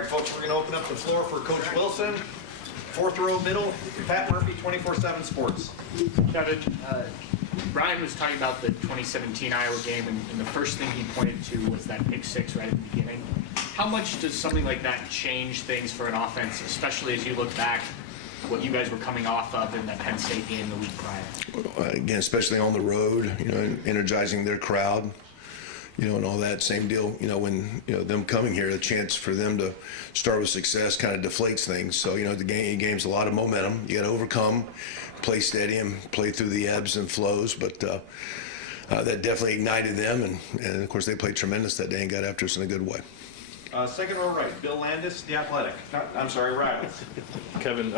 right, folks, we're going to open up the floor for Coach Wilson. Fourth row middle, Pat Murphy, 24/7 Sports. Kevin, Brian was talking about the 2017 Iowa game, and the first thing he pointed to was that pick six right at the beginning. How much does something like that change things for an offense, especially as you look back what you guys were coming off of in that Penn State game the week prior? Again, especially on the road, energizing their crowd, and all that same deal, when, them coming here, the chance for them to start with success kind of deflates things. So, the game's a lot of momentum. You got to overcome, play steady, and play through the ebbs and flows. But that definitely ignited them. And of course, they played tremendous that day and got after us in a good way. Second row right, Bill Landis, The Athletic. Riley. Kevin,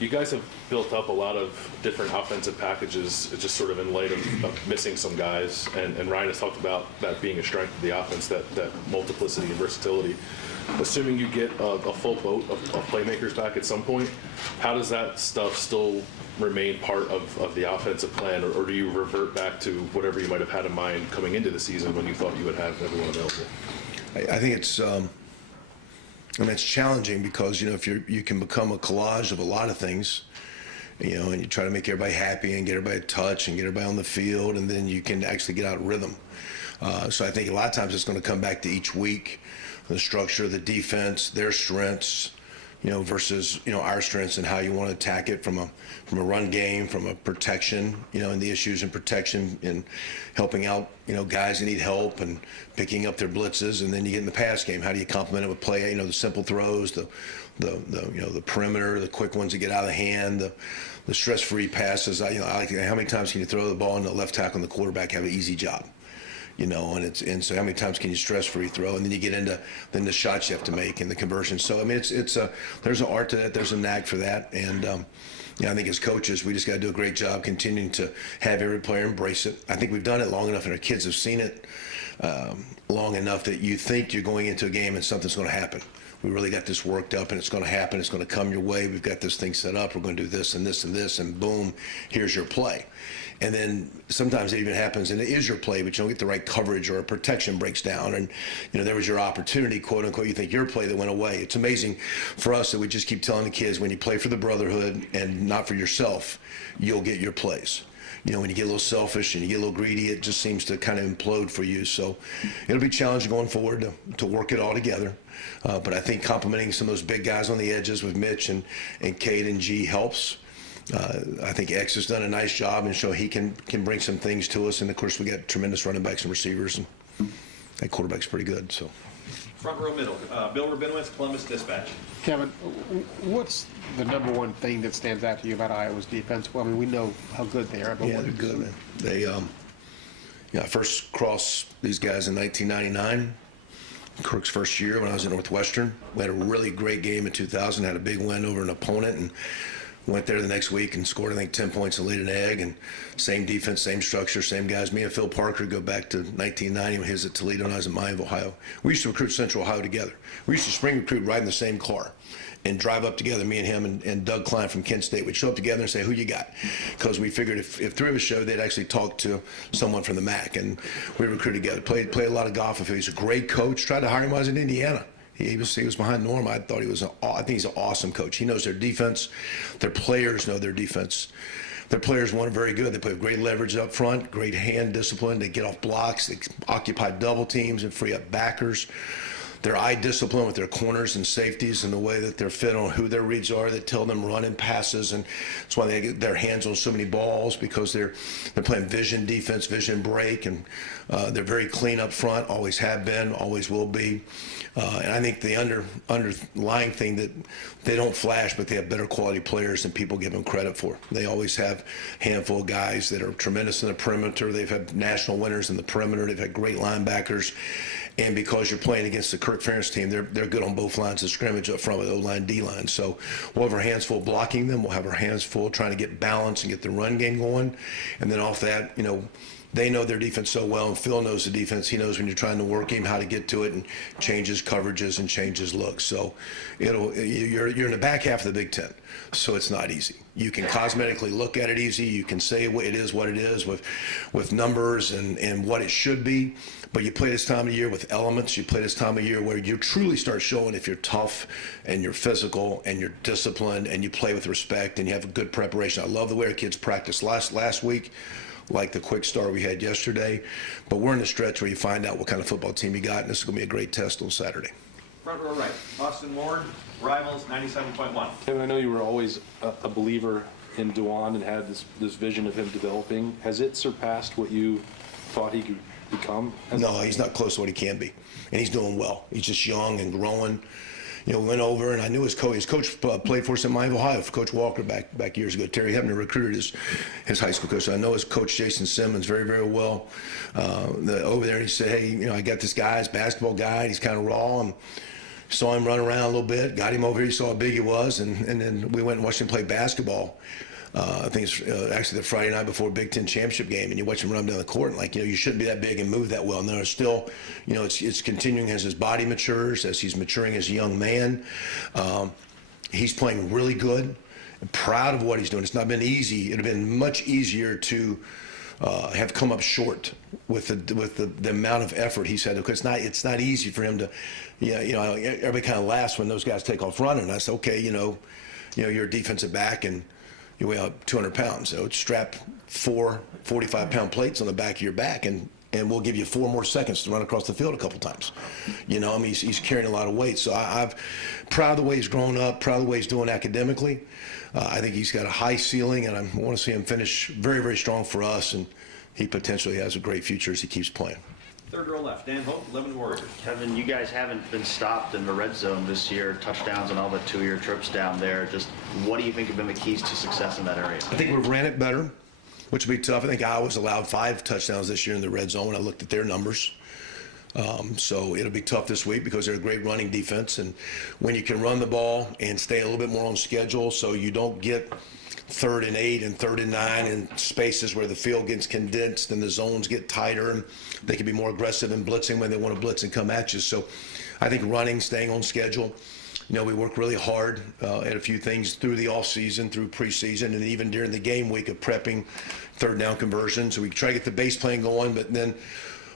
you guys have built up a lot of different offensive packages just sort of in light of missing some guys, and Ryan has talked about that being a strength of the offense, that multiplicity and versatility. Assuming you get a full boat of playmakers back at some point, how does that stuff still remain part of the offensive plan, or do you revert back to whatever you might have had in mind coming into the season when you thought you would have everyone available? I think it's it's challenging because if you can become a collage of a lot of things, and you try to make everybody happy and get everybody to touch and get everybody on the field, and then you can actually get out of rhythm. So I think a lot of times it's going to come back to each week, the structure, the defense, their strengths, versus our strengths and how you want to attack it from a run game, from a protection, and the issues in protection and helping out guys that need help and picking up their blitzes, and then you get in the pass game. How do you complement it with play? The simple throws, the perimeter, the quick ones that get out of the hand, the stress-free passes. I like how many times can you throw the ball and the left tackle and the quarterback have an easy job? And so how many times can you stress-free throw, and then you get into the shots you have to make and the conversion. So there's an art to that, there's a knack for that, and I think as coaches we just got to do a great job continuing to have every player embrace it. I think we've done it long enough, and our kids have seen it long enough that you think you're going into a game and something's going to happen. We really got this worked up, and it's going to happen. It's going to come your way. We've got this thing set up. We're going to do this and this and this, and boom, here's your play. And then sometimes it even happens, and it is your play, but you don't get the right coverage, or a protection breaks down, and there was your opportunity, quote unquote. You think your play that went away. It's amazing for us that we just keep telling the kids, when you play for the brotherhood and not for yourself, you'll get your plays. When you get a little selfish and you get a little greedy, it just seems to kind of implode for you. So it'll be challenging going forward to work it all together. But I think complimenting some of those big guys on the edges with Mitch and Cade and G helps. I think X has done a nice job and show he can bring some things to us. And, of course, we got tremendous running backs and receivers, and that quarterback's pretty good. So. Front row middle, Bill Rabinowitz, Columbus Dispatch. Kevin, what's the number one thing that stands out to you about Iowa's defense? Well, we know how good they are. But yeah, they're good, man. They, I first crossed these guys in 1999. Kirk's first year when I was at Northwestern. We had a really great game in 2000, had a big win over an opponent, and went there the next week and scored, I think, 10 points and laid an egg. And same defense, same structure, same guys. Me and Phil Parker go back to 1990 when he was at Toledo and I was at Miami, Ohio. We used to recruit Central Ohio together. We used to spring recruit right in the same car and drive up together, me and him and Doug Klein from Kent State. We'd show up together and say, who you got? Because we figured if three of us showed, they'd actually talk to someone from the MAC. And we recruited together, played a lot of golf with him. He's a great coach. Tried to hire him when I was in Indiana. He was behind Norm. I think he's an awesome coach. He knows their defense. Their players know their defense. Their players want it very good. They play with great leverage up front, great hand discipline. They get off blocks. They occupy double teams and free up backers. Their eye discipline with their corners and safeties and the way that they're fit on who their reads are that tell them run and passes. And that's why they get their hands on so many balls, because they're playing vision defense, vision break, and they're very clean up front, always have been, always will be. And I think the underlying thing that they don't flash, but they have better quality players than people give them credit for. They always have a handful of guys that are tremendous in the perimeter. They've had national winners in the perimeter. They've had great linebackers. And because you're playing against the Kirk Ferentz team, they're good on both lines of scrimmage up front with O-line, D-line. So we'll have our hands full blocking them. We'll have our hands full trying to get balance and get the run game going. And then off that, they know their defense so well, and Phil knows the defense. He knows when you're trying to work him, how to get to it and change his coverages and change his looks. So you're in the back half of the Big Ten, so it's not easy. You can cosmetically look at it easy. You can say it is what it is with numbers and what it should be. But you play this time of year with elements. You play this time of year where you truly start showing if you're tough and you're physical and you're disciplined and you play with respect and you have a good preparation. I love the way our kids practiced last week, like the quick start we had yesterday. But we're in the stretch where you find out what kind of football team you got, and this is going to be a great test on Saturday. Front row right, Austin Ward, Rivals 97.1. Kevin, I know you were always a believer in Dewan and had this vision of him developing. Has it surpassed what you thought he could become? No, he's not close to what he can be, and he's doing well. He's just young and growing. We went over, and I knew his coach. His coach played for us in Miami, Ohio, Coach Walker back years ago. Terry Hebner recruited his high school coach. So I know his coach, Jason Simmons, very, very well. Over there, he said, hey, I got this guy, he's a basketball guy, he's kind of raw, and saw him run around a little bit, got him over here, he saw how big he was, and then we went and watched him play basketball. I think it's actually the Friday night before Big Ten championship game, and you watch him run down the court, and you shouldn't be that big and move that well. And there's still, it's continuing as his body matures, as he's maturing as a young man. He's playing really good. I'm proud of what he's doing. It's not been easy. It'd have been much easier to have come up short with the amount of effort he's had. Because it's not easy for him to, everybody kind of laughs when those guys take off running. I say, okay, you're a defensive back and you weigh out 200 pounds. So strap 4 45-pound plates on the back of your back, and we'll give you 4 more seconds to run across the field a couple times. He's carrying a lot of weight. So I'm proud of the way he's grown up, proud of the way he's doing academically. I think he's got a high ceiling, and I want to see him finish very, very strong for us, and he potentially has a great future as he keeps playing. Third row left, Dan Hope, 11 Warriors. Kevin, you guys haven't been stopped in the red zone this year, touchdowns on all the 2-year trips down there. Just what do you think have been the keys to success in that area? I think we've ran it better, which would be tough. I think Iowa's allowed 5 touchdowns this year in the red zone when I looked at their numbers. So it'll be tough this week because they're a great running defense. And when you can run the ball and stay a little bit more on schedule so you don't get 3rd and 8 and 3rd and 9 in spaces where the field gets condensed and the zones get tighter, and they can be more aggressive in blitzing when they want to blitz and come at you. So I think running, staying on schedule. We work really hard at a few things through the offseason, through preseason, and even during the game week of prepping 3rd down conversions. So we try to get the base plan going, but then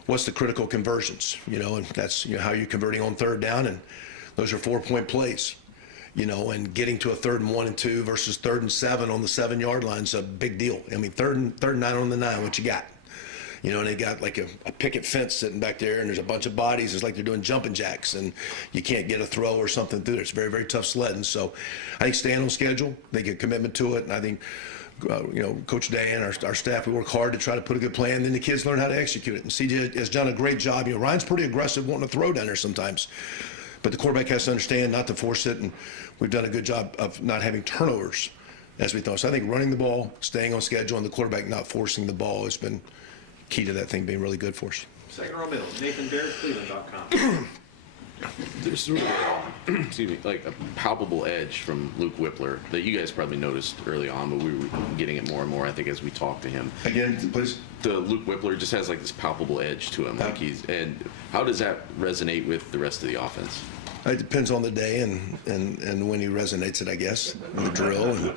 what's the critical conversions? And that's how you're converting on 3rd down, and those are 4-point plays. And getting to a 3rd and 1 and 2 versus 3rd and 7 on the 7-yard line is a big deal. 3rd and 9 on the 9, what you got? And they got like a picket fence sitting back there, and there's a bunch of bodies. It's like they're doing jumping jacks, and you can't get a throw or something through there. It's very, very tough sledding. So I think staying on schedule, they get commitment to it, and I think, Coach Dan, our staff, we work hard to try to put a good plan. Then the kids learn how to execute it. And CJ has done a great job. Ryan's pretty aggressive wanting to throw down there sometimes. But the quarterback has to understand not to force it, and we've done a good job of not having turnovers as we thought. So I think running the ball, staying on schedule, and the quarterback not forcing the ball has been key to that thing being really good for us. Second row middle, Nathan Baird, Cleveland.com. There's sort of excuse me, like a palpable edge from Luke Wypler that you guys probably noticed early on, but we were getting it more and more, I think, as we talked to him. Again, please. The Luke Wypler just has like this palpable edge to him. And how does that resonate with the rest of the offense? It depends on the day and when he resonates it, I guess, and the drill and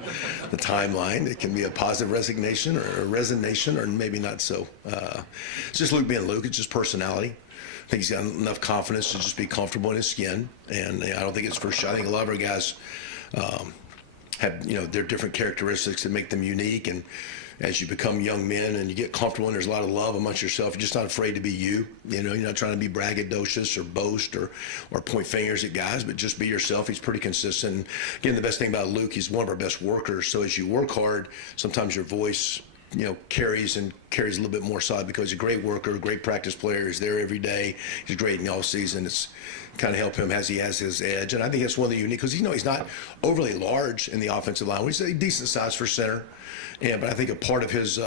the timeline. It can be a positive resignation or a resignation, or maybe not so. It's just Luke being Luke. It's just personality. I think he's got enough confidence to just be comfortable in his skin, and I don't think it's for sure. I think a lot of our guys have their different characteristics that make them unique, and as you become young men and you get comfortable and there's a lot of love amongst yourself, you're just not afraid to be you. You're not trying to be braggadocious or boast or point fingers at guys, but just be yourself. He's pretty consistent. And again, the best thing about Luke, he's one of our best workers. So as you work hard, sometimes your voice carries a little bit more side because he's a great worker, a great practice player. He's there every day. He's great in the all season. It's kind of helped him as he has his edge. And I think that's one of the unique, because he's not overly large in the offensive line. He's a decent size for center. But I think a part of his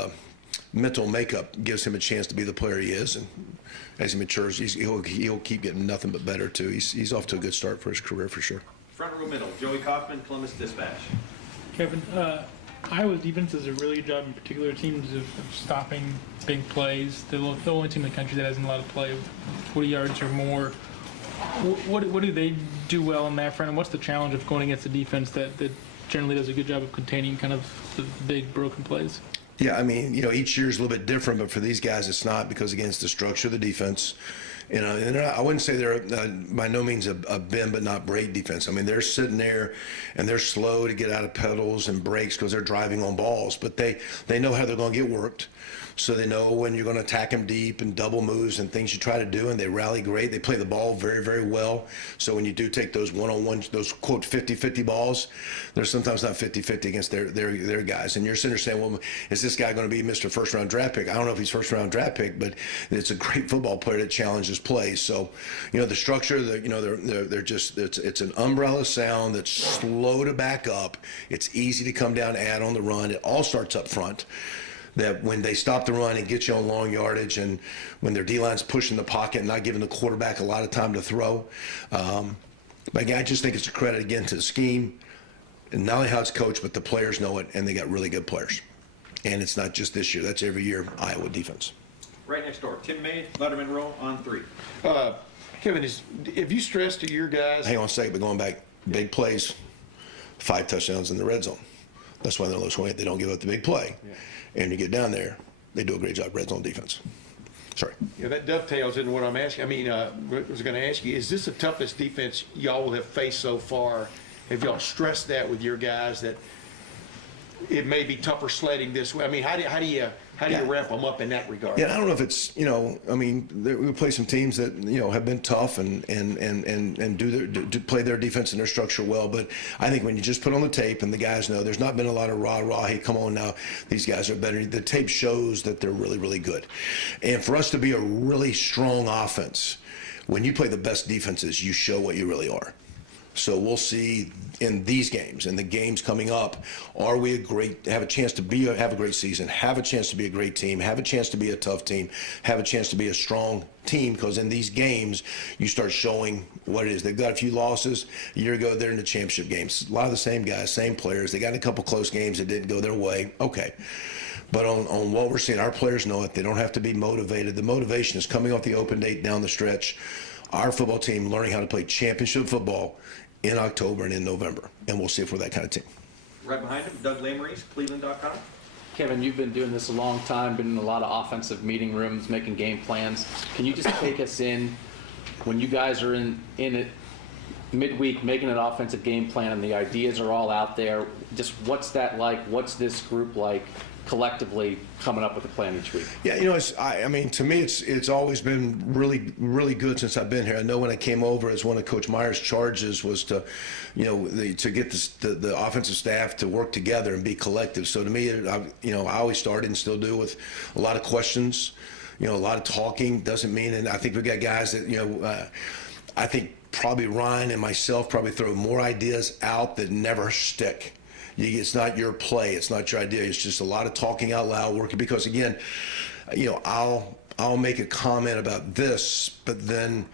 mental makeup gives him a chance to be the player he is. And as he matures, he'll keep getting nothing but better too. He's off to a good start for his career for sure. Front row middle, Joey Kaufman, Columbus Dispatch. Kevin, Iowa's defense does a really good job in particular teams of stopping big plays. They're the only team in the country that hasn't allowed to play of 40 yards or more. What do they do well on that front, and what's the challenge of going against a defense that generally does a good job of containing kind of the big broken plays? Yeah, I mean, each year is a little bit different, but for these guys, it's not, because again, it's the structure of the defense. And I wouldn't say they're by no means a bend but not break defense. I mean, they're sitting there and they're slow to get out of pedals and breaks because they're driving on balls, but they know how they're going to get worked. So they know when you're going to attack them deep and double moves and things you try to do, and they rally great. They play the ball very, very well. So when you do take those one-on-one, those quote 50-50 balls, they're sometimes not 50-50 against their guys. And you're sitting there saying, well, is this guy going to be Mr. First-round draft pick? I don't know if he's first-round draft pick, but it's a great football player that challenges plays. So, the structure, they're just, it's an umbrella sound that's slow to back up. It's easy to come down, add on the run. It all starts up front. That when they stop the run and get you on long yardage, and when their D-line's pushing the pocket and not giving the quarterback a lot of time to throw. But again, I just think it's a credit, again, to the scheme, and not only how it's coached, but the players know it, and they got really good players. And it's not just this year. That's every year, Iowa defense. Right next door, Tim May, Letterman Row on 3. Kevin, if you stress to your guys, Hang on a second, but going back, big plays, 5 touchdowns in the red zone. That's why they're low scoring. They don't give up the big play. Yeah. And you get down there, they do a great job red zone defense. Sorry. Yeah, that dovetails into what I'm asking. I mean, I was going to ask you, is this the toughest defense y'all will have faced so far? Have y'all stressed that with your guys, that it may be tougher sledding this way? I mean, how do you wrap them up in that regard? Yeah, I don't know if it's, I mean, we play some teams that, have been tough and do play their defense and their structure well. But I think when you just put on the tape and the guys know, there's not been a lot of rah, hey, come on now, these guys are better. The tape shows that they're really, really good. And for us to be a really strong offense, when you play the best defenses, you show what you really are. So we'll see in these games and the games coming up, are we have a chance to have a great season, have a chance to be a great team, have a chance to be a tough team, have a chance to be a strong team, because in these games you start showing what it is. They've got a few losses. A year ago they're in the championship games. A lot of the same guys, same players. They got in a couple close games that didn't go their way. Okay. But on what we're seeing, our players know it. They don't have to be motivated. The motivation is coming off the open date down the stretch. Our football team learning how to play championship football in October and in November, and we'll see if we're that kind of team. Right behind him, Doug Lameries, Cleveland.com. Kevin, you've been doing this a long time, been in a lot of offensive meeting rooms, making game plans. Can you just take us in, when you guys are in it midweek making an offensive game plan and the ideas are all out there, just what's that like? What's this group like collectively coming up with a plan each week? Yeah, I mean, to me, it's always been really, really good since I've been here. I know when I came over, as one of Coach Meyer's charges was to, to get the offensive staff to work together and be collective. So to me, I always started and still do with a lot of questions, a lot of talking. Doesn't mean, and I think we've got guys that, I think probably Ryan and myself probably throw more ideas out that never stick. It's not your play. It's not your idea. It's just a lot of talking out loud, working. Because again, I'll make a comment about this, but then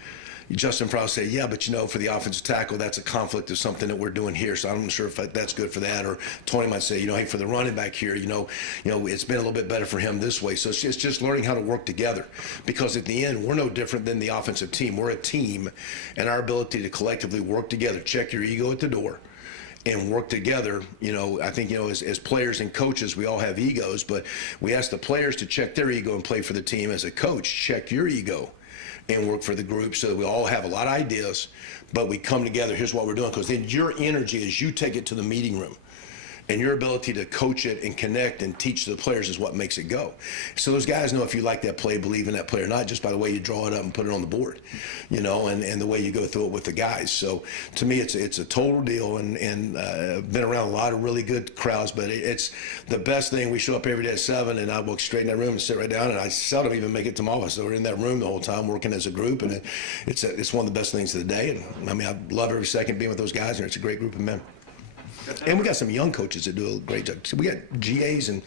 Justin Frost say, yeah, but for the offensive tackle, that's a conflict of something that we're doing here. So I'm not sure if that's good for that. Or Tony might say, hey, for the running back here, it's been a little bit better for him this way. So it's just learning how to work together. Because at the end, we're no different than the offensive team. We're a team, and our ability to collectively work together, check your ego at the door, and work together. I think, as players and coaches, we all have egos, but we ask the players to check their ego and play for the team. As a coach, check your ego and work for the group, so that we all have a lot of ideas, but we come together. Here's what we're doing, because then your energy is you take it to the meeting room. And your ability to coach it and connect and teach the players is what makes it go. So those guys know if you like that play, believe in that player, not just by the way you draw it up and put it on the board, and the way you go through it with the guys. So to me, it's a total deal, and been around a lot of really good crowds, but it's the best thing. We show up every day at 7, and I walk straight in that room and sit right down, and I seldom even make it to my office. So we're in that room the whole time working as a group, and it's one of the best things of the day. And I mean, I love every second being with those guys, and it's a great group of men. And we got some young coaches that do a great job. So we got GAs and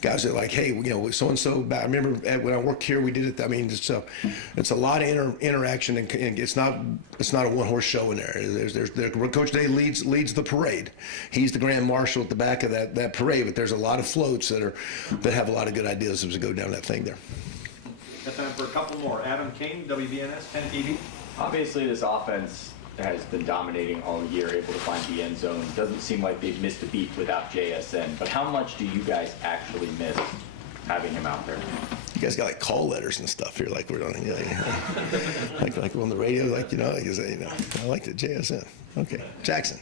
guys that are like, hey, you know, so and so. I remember when I worked here, we did it. I mean, it's a lot of interaction, and it's not a one horse show in there. Coach Day leads the parade. He's the grand marshal at the back of that parade. But there's a lot of floats that have a lot of good ideas as we go down that thing there. Got time for a couple more. Adam King, WBNS 10 TV. Obviously, this offense has been dominating all year, able to find the end zone. Doesn't seem like they've missed a beat without JSN. But how much do you guys actually miss having him out there? You guys got like call letters and stuff here, like we're on, like we're on the radio, like, you know, I like the JSN. Okay, Jackson.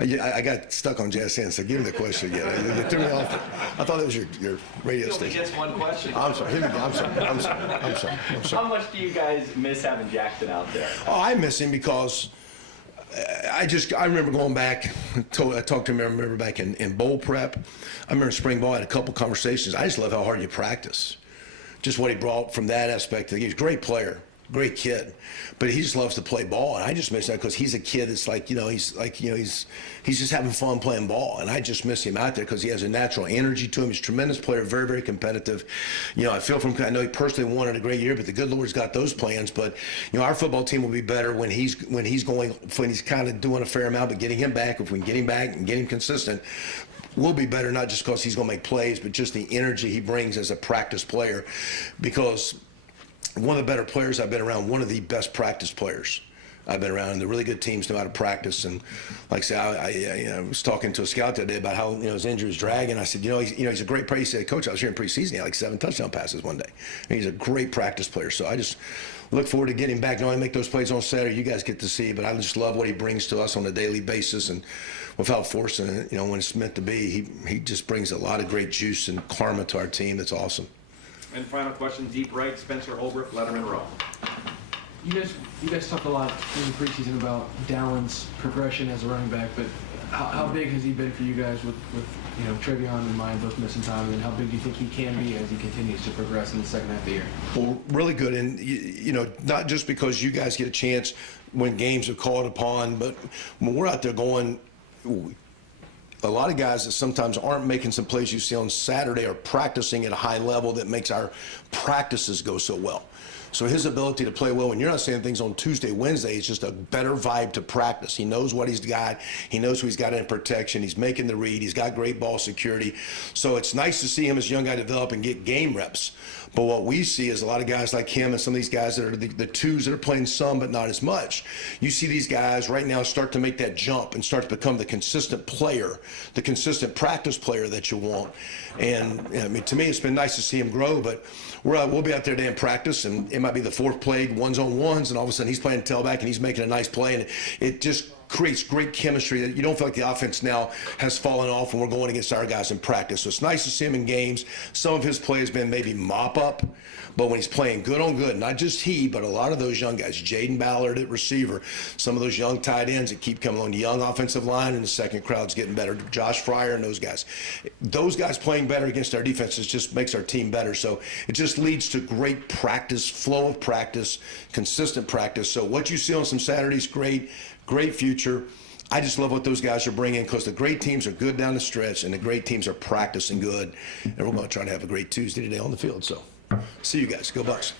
I got stuck on JSN, so give me the question again. You threw me off. I thought it was your radio station. He gets one question. I'm sorry. Here we go. I'm sorry. How much do you guys miss having Jackson out there? Oh, I miss him because I remember going back. I talked to him. I remember back in bowl prep. I remember spring ball. I had a couple conversations. I just love how hard you practice. Just what he brought from that aspect. He's a great player. Great kid, but he just loves to play ball, and I just miss that because he's a kid that's like, he's just having fun playing ball, and I just miss him out there because he has a natural energy to him. He's a tremendous player, very, very competitive. I feel I know he personally wanted a great year, but the good Lord's got those plans. But our football team will be better when he's kind of doing a fair amount, but getting him back, if we can get him back and get him consistent, we'll be better, not just because he's going to make plays, but just the energy he brings as a practice player. Because one of the better players I've been around, one of the best practice players I've been around, and the really good teams know how to practice. And like I say, I was talking to a scout the other day about how his injury is dragging. I said, he's a great player. He said, Coach, I was here in preseason. He had like 7 touchdown passes one day. And he's a great practice player. So I just look forward to getting him back. Not only make those plays on Saturday, you guys get to see, but I just love what he brings to us on a daily basis. And without forcing it, when it's meant to be, he just brings a lot of great juice and karma to our team. That's awesome. And final question, deep right, Spencer Holbrook, Letterman Row. You guys talk a lot in the preseason about Dallin's progression as a running back, but how big has he been for you guys with Trevion and Mine both missing time, and how big do you think he can be as he continues to progress in the second half of the year? Well, really good, and not just because you guys get a chance when games are called upon, but when we're out there going, a lot of guys that sometimes aren't making some plays you see on Saturday are practicing at a high level that makes our practices go so well. So his ability to play well when you're not saying things on Tuesday, Wednesday, it's just a better vibe to practice. He knows what he's got. He knows who he's got in protection. He's making the read. He's got great ball security. So it's nice to see him as a young guy develop and get game reps. But what we see is a lot of guys like him and some of these guys that are the twos that are playing some but not as much. You see these guys right now start to make that jump and start to become the consistent player, the consistent practice player that you want. And I mean, to me, it's been nice to see him grow, but we'll be out there today in practice, and it might be the fourth play, ones-on-ones, and all of a sudden he's playing tailback and he's making a nice play, and it just creates great chemistry that you don't feel like the offense now has fallen off and we're going against our guys in practice. So it's nice to see him in games. Some of his play has been maybe mop up, but when he's playing good on good, not just he, but a lot of those young guys, Jaden Ballard at receiver, some of those young tight ends that keep coming on, the young offensive line, and the second crowd's getting better. Josh Fryer and those guys playing better against our defenses just makes our team better. So it just leads to great practice, flow of practice, consistent practice. So what you see on some Saturdays, great future. I just love what those guys are bringing because the great teams are good down the stretch and the great teams are practicing good. And we're going to try to have a great Tuesday today on the field. So see you guys. Go Bucks.